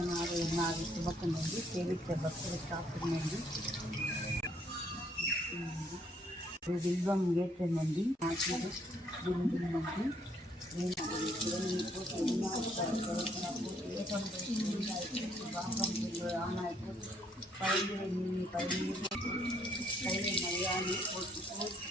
ನಾಳೆ ನಾಳೆ ತುಮಕನಲ್ಲಿ ಸೇವಿತ ಭಕ್ತರ ಶಾಪಿನಲ್ಲಿ ಬಿಲ್ವಂ ಗೇಟ್ನಲ್ಲಿ ಹಾಕಿದ್ದು ಬಿಲ್ವಿನಲ್ಲಿ ஆனாய்க்கு பயிரை நீ பயிரை பயிரை மழையானே போட்டு போட்டு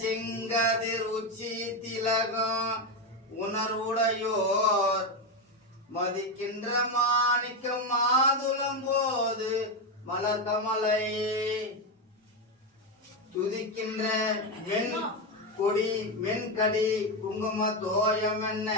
செங்கதிர் உச்சி திலகம் உணர்வுடையோர் மதிக்கின்ற மாணிக்கம் மாதுளம் போது மலர் கமலை துதிக்கின்ற மென் கொடி மென்கடி குங்கும தோயம் என்ன?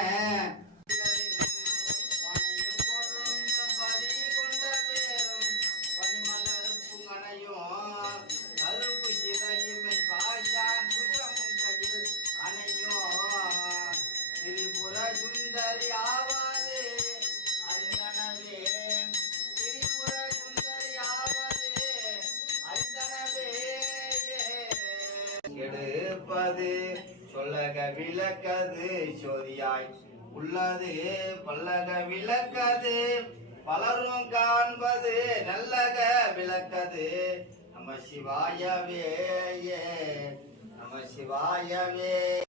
உள்ளது. சொல்லக விளக்கது சோதியாய். உள்ளது பல்லக விளக்கது. பலரும் காண்பது நல்லக விளக்கது. நம சிவாயவே. நம சிவாயவே.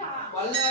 விளக்கது சோதியாய் உள்ளது வல்லகாய்